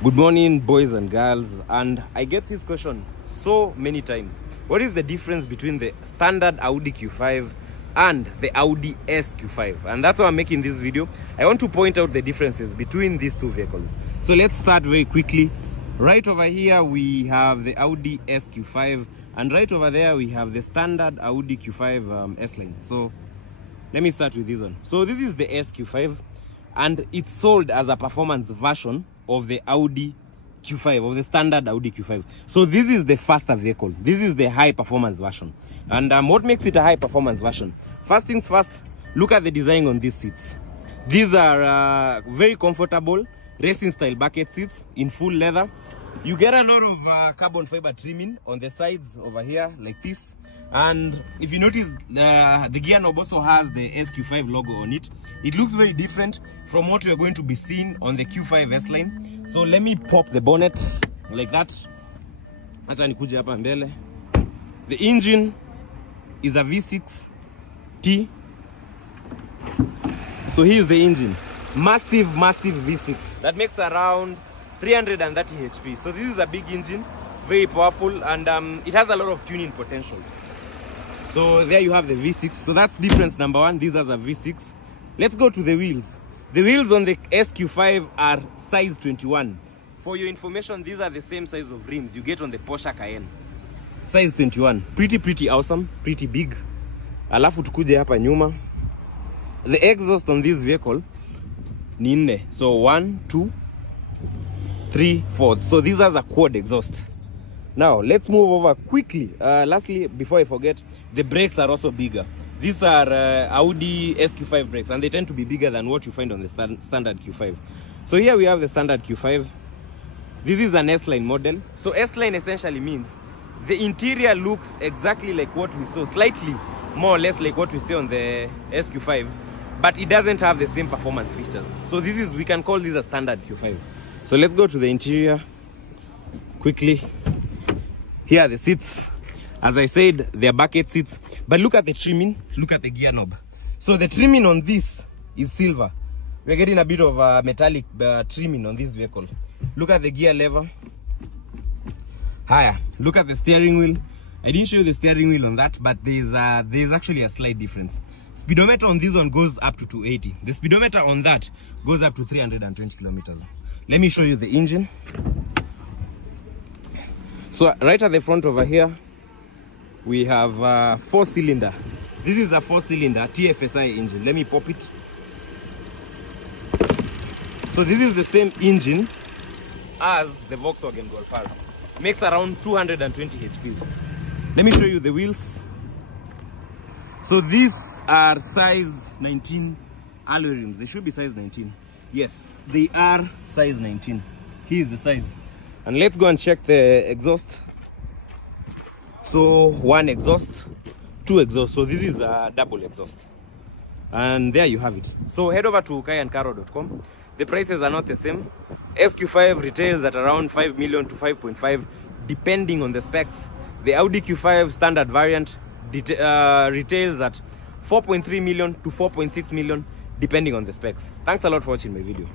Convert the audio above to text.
Good morning, boys and girls, and I get this question so many times. What is the difference between the standard Audi Q5 and the Audi SQ5? And that's why I'm making this video. I want to point out the differences between these two vehicles. So let's start very quickly. Right over here we have the Audi SQ5, and right over there we have the standard Audi Q5 S-Line. So let me start with this one. So this is the SQ5, and it's sold as a performance version of the Audi Q5, of the standard Audi Q5. So this is the faster vehicle. This is the high performance version. And what makes it a high performance version? First things first, look at the design on these seats. These are very comfortable racing style bucket seats in full leather. You get a lot of carbon fiber trimming on the sides over here like this. And if you notice, the gear knob also has the SQ5 logo on it. It looks very different from what you're going to be seeing on the Q5 S-Line. So let me pop the bonnet like that. The engine is a V6T. So here's the engine. Massive V6. That makes around 330 HP. So this is a big engine, very powerful, and it has a lot of tuning potential. So there you have the V6. So that's difference number one. These are the V6. Let's go to the wheels. The wheels on the SQ5 are size 21. For your information, these are the same size of rims you get on the Porsche Cayenne. Size 21. Pretty awesome, pretty big. Alafu tukuje hapa nyuma. The exhaust on this vehicle ni nne. So 1, 2, 3, 4. So these are the quad exhaust. Now let's move over quickly. Lastly, before I forget, the brakes are also bigger. These are Audi SQ5 brakes, and they tend to be bigger than what you find on the standard Q5. So here we have the standard Q5. This is an S-Line model. So S-Line essentially means the interior looks exactly like what we saw, slightly more or less like what we see on the SQ5, but it doesn't have the same performance features. So this is, we can call this a standard Q5. So let's go to the interior quickly. Here are the seats. As I said, they are bucket seats. But look at the trimming. Look at the gear knob. So the trimming on this is silver. We're getting a bit of metallic trimming on this vehicle. Look at the gear lever. Higher. Look at the steering wheel. I didn't show you the steering wheel on that, but there's actually a slight difference. Speedometer on this one goes up to 280. The speedometer on that goes up to 320 kilometers. Let me show you the engine. So right at the front over here, we have 4-cylinder. This is a 4-cylinder TFSI engine. Let me pop it. So this is the same engine as the Volkswagen Golf R. Makes around 220 HP. Let me show you the wheels. So these are size 19 alloy rims. They should be size 19. Yes, they are size 19. Here's the size. And let's go and check the exhaust. So 1 exhaust, 2 exhaust. So this is a double exhaust. And there you have it. So head over to kaiandcaro.com. The prices are not the same. SQ5 retails at around 5 million to 5.5 depending on the specs. The Audi Q5 standard variant retails at 4.3 million to 4.6 million depending on the specs. Thanks a lot for watching my video.